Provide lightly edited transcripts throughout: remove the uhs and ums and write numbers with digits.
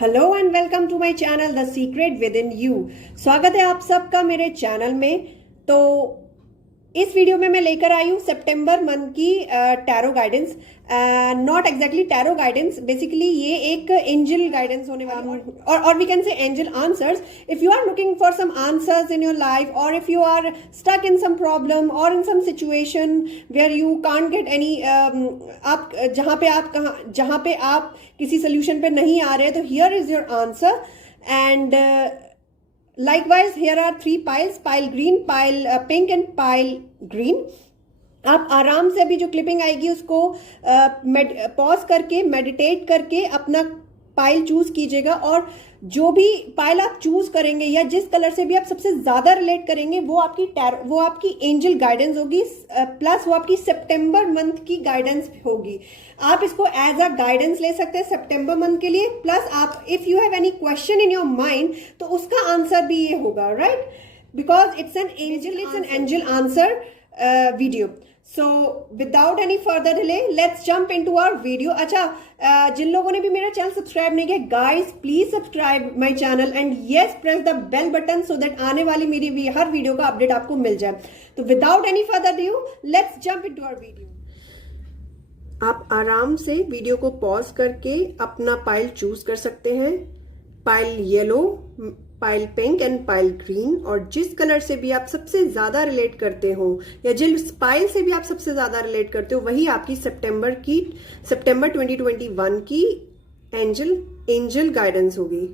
Hello and welcome to my channel the secret within you. स्वागत है आप सबका मेरे चैनल में। तो इस वीडियो में मैं लेकर आई हूँ सितंबर मंथ की tarot guidance. Not exactly tarot guidance, basically ये एक एंजल गाइडेंस होने वाला और we can say angel answers. If you are looking for some answers in your life और if you are stuck in some problem और in some situation where you can't get any, आप जहाँ पे आप किसी सोल्यूशन पे नहीं आ रहे, तो here is your answer. And likewise here are 3 piles, pile green, pile pink and pile green। आप आराम से अभी जो क्लिपिंग आएगी उसको पॉज करके मेडिटेट करके अपना पाइल चूज कीजिएगा, और जो भी पाइल आप चूज करेंगे या जिस कलर से भी आप सबसे ज्यादा रिलेट करेंगे वो आपकी एंजल गाइडेंस होगी, प्लस वो आपकी सितंबर मंथ की गाइडेंस होगी। आप इसको एज अ गाइडेंस ले सकते हैं सितंबर मंथ के लिए, प्लस आप if you have any question in your mind तो उसका आंसर भी ये होगा, right? Because it's an angel answer video. So without any further delay let's jump into our video. अच्छा, जिन लोगों ने भी मेरा चैनल सब्सक्राइब नहीं किया, guys please subscribe my channel and yes press the bell button so that आने वाली मेरी हर वीडियो का अपडेट आपको मिल जाए। तो without any further delay let's jump into our video. आप आराम से वीडियो को पॉज करके अपना पाइल चूज कर सकते हैं, pile yellow, pile pink and pile green, और जिस कलर से भी आप सबसे ज्यादा रिलेट करते हो या जिस पाइल से भी आप सबसे ज्यादा रिलेट करते हो वही आपकी सितंबर 2021 की एंजल गाइडेंस होगी।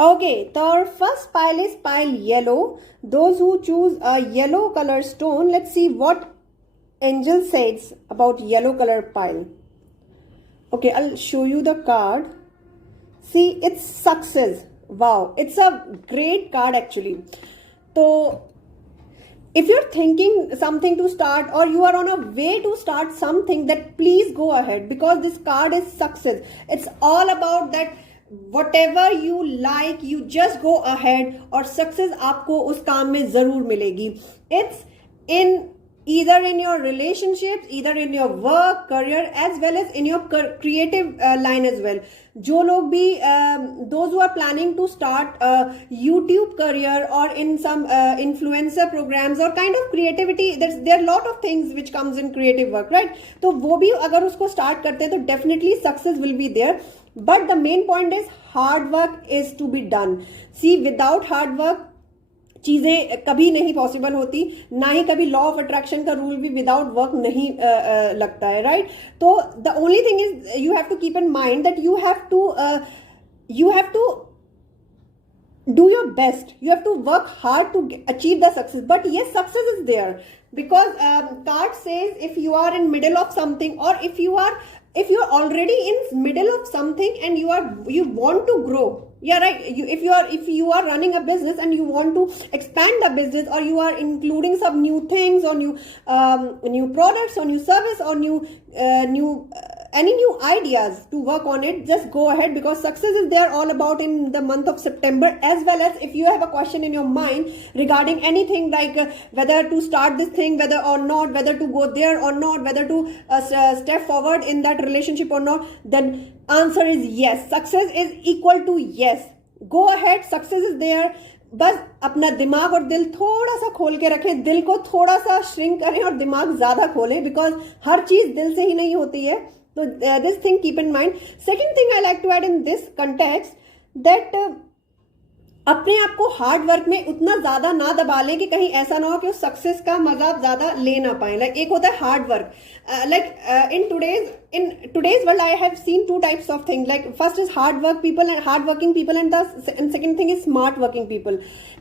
Okay, so our first pile is pile yellow. Those who choose a yellow color stone, let's see what angel says about yellow color pile. Okay, I'll show you the card. See, it's success. Wow, it's a great card actually. So if you're thinking something to start or you are on a way to start something, that please go ahead, because this card is success. It's all about that whatever you like, you just go ahead और success आपको उस काम में जरूर मिलेगी। It's in either in your relationships, either in your work, career, as well as in your creative line as well. जो लोग भी those who are planning to start a YouTube career or in some influencer programs or kind of creativity, there are lot of things which comes in creative work, right? तो वो भी अगर उसको start करते हैं तो definitely success will be there. But the main point is hard work is to be done. See, without hard work चीजें कभी नहीं पॉसिबल होती, ना ही कभी लॉ ऑफ अट्रैक्शन का रूल भी विदाउट वर्क नहीं लगता है, राइट? तो the only thing is you have to keep in mind that you have to do your best, you have to work hard to achieve the success. But yes, success is there because card says if you are in middle of something, or if you are already in middle of something and you want to grow, yeah, right? If you are running a business and you want to expand the business, or you are including some new things or new products or new service or any new ideas to work on it, just go ahead, because success is there all about in the month of September. As well as if you have a question in your mind regarding anything like whether to start this thing, whether or not, whether to go there or not, whether to step forward in that relationship or not, then answer is yes. Success is equal to yes. Go ahead, success is there. बस अपना दिमाग और दिल थोड़ा सा खोल के रखें, दिल को थोड़ा सा श्रिंक करें और दिमाग ज्यादा खोलें, बिकॉज हर चीज दिल से ही नहीं होती है। तो this thing keep in mind. Second thing I like to add in this context that अपने आप को हार्ड वर्क में उतना ज्यादा ना दबा लें कि कहीं ऐसा ना हो कि उस सक्सेस का मजा आप ज्यादा ले ना पाए। लाइक एक होता है hard work, like in today's world I have seen 2 types of things. Like first is hard working people and second thing is smart working people.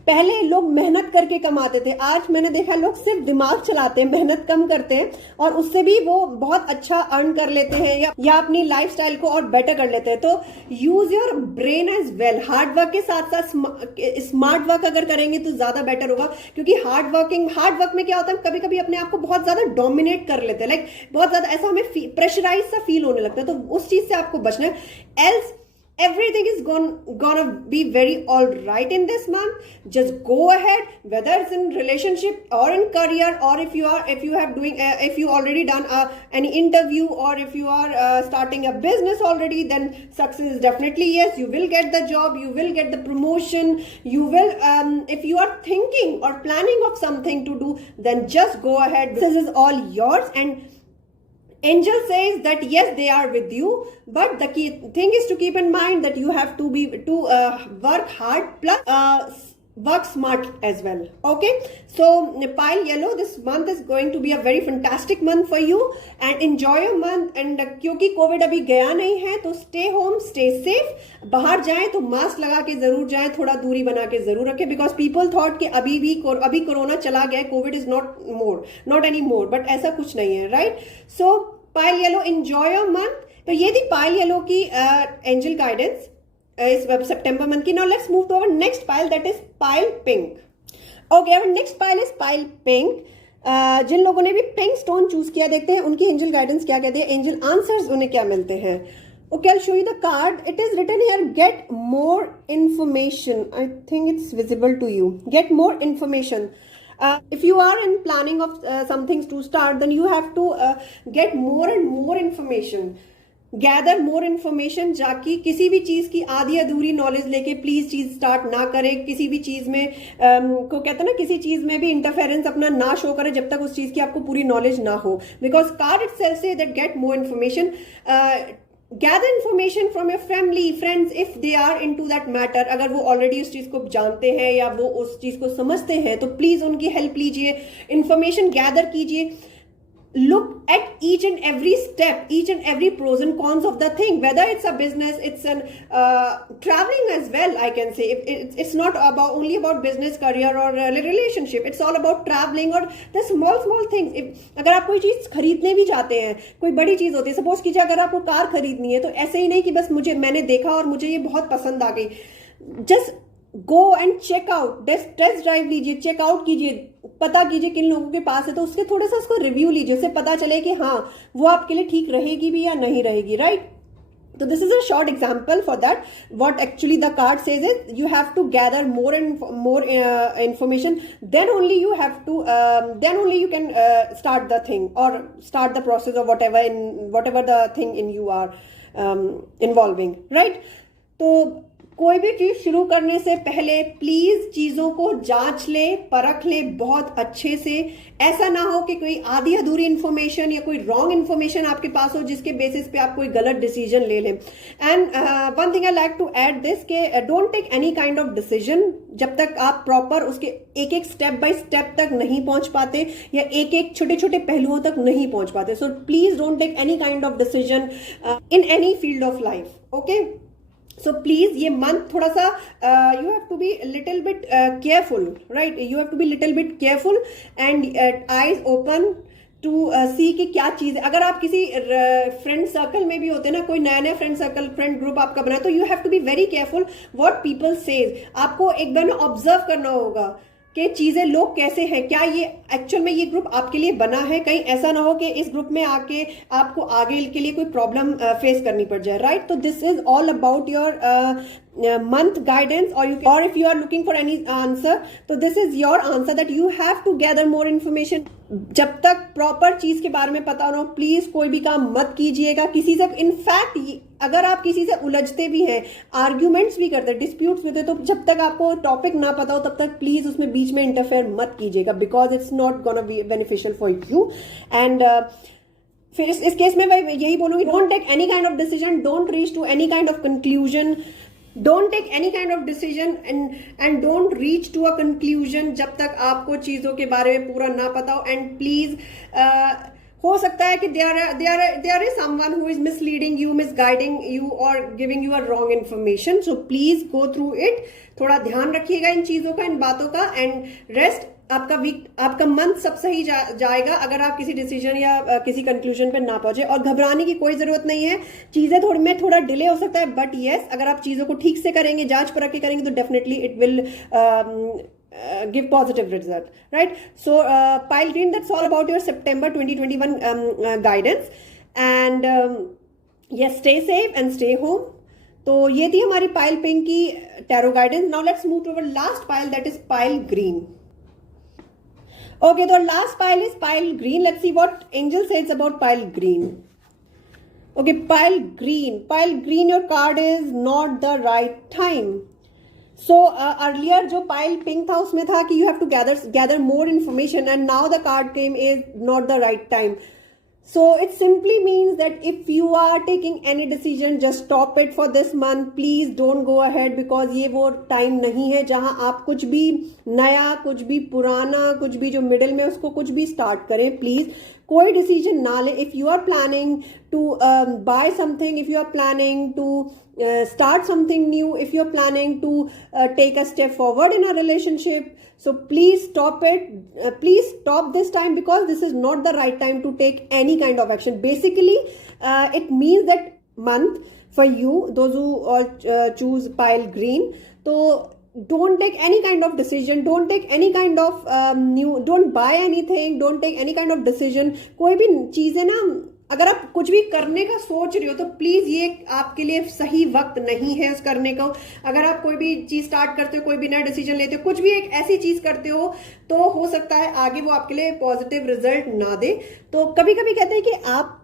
पहले लोग मेहनत करके कमाते थे, आज मैंने देखा लोग सिर्फ दिमाग चलाते हैं, मेहनत कम करते हैं और उससे भी वो बहुत अच्छा अर्न कर लेते हैं या अपनी लाइफस्टाइल को और बेटर कर लेते हैं। तो use your brain as well. Hard work के साथ साथ स्मार्ट वर्क अगर करेंगे तो ज्यादा बेटर होगा, क्योंकि हार्ड वर्क में क्या होता है, कभी कभी अपने आप को बहुत ज्यादा डोमिनेट कर लेते हैं, लाइक बहुत ज्यादा ऐसा हमें प्रेशराइज प्रेशराइज सा फील होने लगता है, तो उस चीज से आपको बचना है। Else everything is gonna be very all right in this month. Just go ahead, whether it's in relationship or in career, or if you already done any interview, or if you are starting a business already, then success is definitely yes. You will get the job, you will get the promotion, you will if you are thinking or planning of something to do, then just go ahead. This is all yours. And angel says that yes, they are with you, but the key thing is to keep in mind that you have to work hard plus work smart as well. Okay, so pile yellow, this month is going to be a very fantastic month for you, and enjoy your month. And क्योंकि Covid अभी गया नहीं है, तो stay home, stay safe. बाहर जाएं तो mask लगा के जरूर जाएं, थोड़ा दूरी बना के जरूर रखें, बिकॉज पीपल थॉट कि अभी कोरोना चला गया, covid is not any more, but ऐसा कुछ नहीं है, right? So pile yellow, enjoy your month. तो ये थी पाइल येलो की एंजल गाइडेंस इस सितंबर मंथ की। Now let's move to our next pile, that is pile pink. Okay, our next pile is pile pink. जिन लोगों ने भी पिंक स्टोन चूज किया, देखते हैं उनकी एंजल गाइडेंस क्या कहते हैं, एंजल आंसर्स उन्हें क्या मिलते हैं। Okay, I'll show you the card. It is written here, get more information. I think it's visible to you. Get more information. If you are in planning of some things to start, then you have to get more and more information. Gather more information, जाकि किसी भी चीज की आधी अधूरी knowledge लेके please चीज start ना करे। किसी भी चीज में को कहते हैं ना, किसी चीज में भी इंटरफेरेंस अपना ना शो करे जब तक उस चीज की आपको पूरी नॉलेज ना हो। Because card itself say that get more information. Gather information from your family, friends, if they are into that matter. अगर वो ऑलरेडी उस चीज को जानते हैं या वो उस चीज को समझते हैं, तो प्लीज उनकी हेल्प लीजिए, इंफॉर्मेशन गैदर कीजिए। Look at each and every step, each and every pros and cons of the thing, whether it's a business, it's an traveling as well, I can say. It's not only about business, career or relationship. It's all about traveling or the small things. अगर आप कोई चीज खरीदने भी जाते हैं, कोई बड़ी चीज होती है, सपोज कीजिए अगर आपको कार खरीदनी है, तो ऐसे ही नहीं कि बस मैंने देखा और मुझे ये बहुत पसंद आ गई। Just go and check out, test drive लीजिए, चेक आउट कीजिए, पता कीजिए किन लोगों के पास है, तो उसके थोड़ा सा उसको रिव्यू लीजिए, उससे पता चले कि हाँ वो आपके लिए ठीक रहेगी भी या नहीं रहेगी, right? So this is a short example for that. What actually the card says is you have to gather more and more information. Then only you have to, then only you can start the thing or start the process or whatever the thing in you are involving, right? तो कोई भी चीज शुरू करने से पहले please चीजों को जांच ले, परख ले बहुत अच्छे से। ऐसा ना हो कि कोई आधी अधूरी इंफॉर्मेशन या कोई रॉन्ग इंफॉर्मेशन आपके पास हो जिसके बेसिस पे आप कोई गलत डिसीजन ले लें। And one thing I like to add this के don't take any kind of decision जब तक आप प्रॉपर उसके एक स्टेप बाय स्टेप तक नहीं पहुंच पाते या एक छोटे छोटे पहलुओं तक नहीं पहुंच पाते। So please don't take any kind of decision in any field of life, okay? So please, ये month थोड़ा सा you have to be a little bit careful, right? You have to be little bit careful and eyes open to see कि क्या चीज है। अगर आप किसी फ्रेंड सर्कल में भी होते हैं ना, कोई नया फ्रेंड सर्कल, फ्रेंड ग्रुप आपका बना, तो you have to be very careful what people says। आपको एक बार ऑब्जर्व करना होगा कि चीजें लोग कैसे हैं, क्या ये एक्चुअल में ये ग्रुप आपके लिए बना है। कहीं ऐसा ना हो कि इस ग्रुप में आके आपको आगे के लिए कोई प्रॉब्लम फेस करनी पड़ जाए, राइट? तो this is all about your month guidance, or if you are looking for any answer, तो this is your answer that you have to gather more information। जब तक प्रॉपर चीज के बारे में पता ना हो, प्लीज कोई भी काम मत कीजिएगा किसी से। इनफैक्ट अगर आप किसी से उलझते भी हैं, आर्ग्यूमेंट्स भी करते हैं, डिस्प्यूट्स भी होते हैं, तो जब तक आपको टॉपिक ना पता हो तब तक प्लीज उसमें बीच में इंटरफेयर मत कीजिएगा, because it's not gonna be beneficial for you. And फिर इस केस में मैं यही बोलूंगी, don't take any kind of decision, don't reach to any kind of conclusion, don't take any kind of decision and don't reach to a conclusion जब तक आपको चीजों के बारे में पूरा ना पता हो। and please हो सकता है कि there is someone who is misleading you, misguiding you or giving you a wrong information, so please go through it। थोड़ा ध्यान रखिएगा इन चीजों का, इन बातों का। and rest, आपका मंथ सब सही जाएगा अगर आप किसी डिसीजन या किसी कंक्लूजन पे ना पहुंचे। और घबराने की कोई जरूरत नहीं है, चीजें थोड़ा डिले हो सकता है, बट यस अगर आप चीजों को ठीक से करेंगे, जांच परख के करेंगे, तो definitely it will give positive result, right? So pile green, that's all about your September 2021 guidance। And yes, stay safe and stay home. तो ये थी हमारी पाइल पिंक की tarot guidance. Now let's move to our last pile, that is pile green. Okay, the last pile is pile green. Let's see what angel says about pile green. Okay, pile green. Pile green, your card is not the right time. So earlier जो pile pink था उसमें था कि you have to gather more information, and now the card came is not the right time. So it simply means that if you are taking any decision, just stop it for this month. Please don't go ahead, because ये वो time नहीं है जहां आप कुछ भी नया, कुछ भी पुराना, कुछ भी जो मिडिल में उसको कुछ भी start करें. Please कोई डिसीजन ना ले. If you are planning to buy something, if you are planning to start something new, if you're planning to take a step forward in a relationship, so please stop it. Please stop this time, because this is not the right time to take any kind of action. Basically it means that month for you, those who all choose pile green, so don't take any kind of decision, don't take any kind of don't buy anything, don't take any kind of decision. कोई भी चीजें ना, अगर आप कुछ भी करने का सोच रहे हो तो प्लीज ये आपके लिए सही वक्त नहीं है उस करने का. अगर आप कोई भी चीज स्टार्ट करते हो, कोई भी नया डिसीजन लेते हो, कुछ भी एक ऐसी चीज करते हो, तो हो सकता है आगे वो आपके लिए पॉजिटिव रिजल्ट ना दे. तो कभी कभी कहते हैं कि आप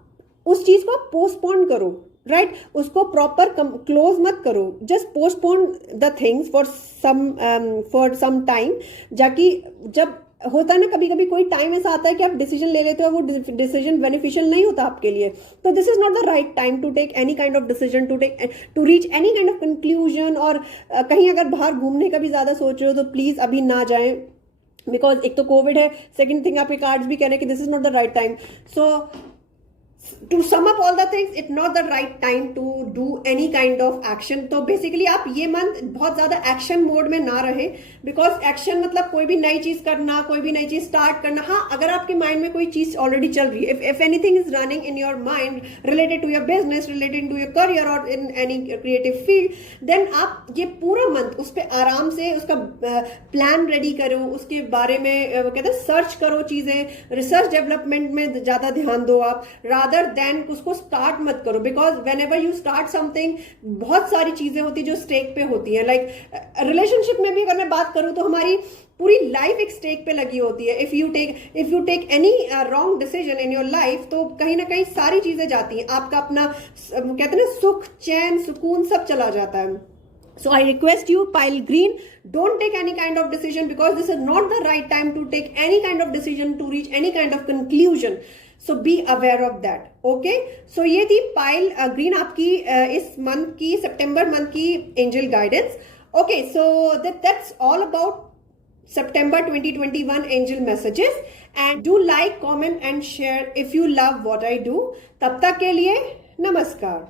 उस चीज को पोस्टपोन करो, राइट? उसको प्रॉपर क्लोज मत करो. Just postpone the things for some time. जाकि जब होता है ना, कभी कभी कोई टाइम ऐसा आता है कि आप डिसीजन ले लेते हो, वो डिसीजन बेनिफिशियल नहीं होता आपके लिए. तो this is not the right time to take any kind of decision, to reach any kind of conclusion. और कहीं अगर बाहर घूमने का भी ज्यादा सोच रहे हो तो प्लीज अभी ना जाएं, बिकॉज एक तो कोविड है, सेकेंड थिंग आपके कार्ड्स भी कह रहे हैं कि this is not the right time. So to sum up all the things, it's not the right time to do any kind of action. तो बेसिकली आप ये मंथ बहुत ज्यादा एक्शन मोड में ना रहे, बिकॉज एक्शन मतलब कोई भी नई चीज करना, कोई भी नई चीज स्टार्ट करना. हाँ, अगर आपके माइंड में कोई चीज ऑलरेडी चल रही है, if anything is running in your mind related to your business, related to your career और in any creative field, then आप ये पूरा मंथ उस पर आराम से उसका प्लान रेडी करो, उसके बारे में वो कहते हैं सर्च करो चीजें, रिसर्च डेवलपमेंट में ज्यादा ध्यान दो आप, रादर देन उसको स्टार्ट मत करो. Because when ever you start something, बहुत सारी चीजें होती है जो स्टेक पे होती है. लाइक रिलेशनशिप में भी अगर मैं बात करूं तो हमारी पूरी लाइफ एक स्टेक पे लगी होती है. If you take any wrong decision in your life, तो कहीं ना कहीं सारी चीजें जाती हैं, आपका अपना कहते हैं ना सुख, चैन, सुकून सब चला जाता है. So I request you, pile green, don't take any kind of decision, because this is not the right time to take any kind of decision to reach any kind of conclusion. So be aware of that. Okay? So ये थी pile green आपकी इस month की, September month की angel guidance. Okay, so that's all about September 2021 angel messages. And do like, comment and share if you love what I do. तब तक के लिए नमस्कार.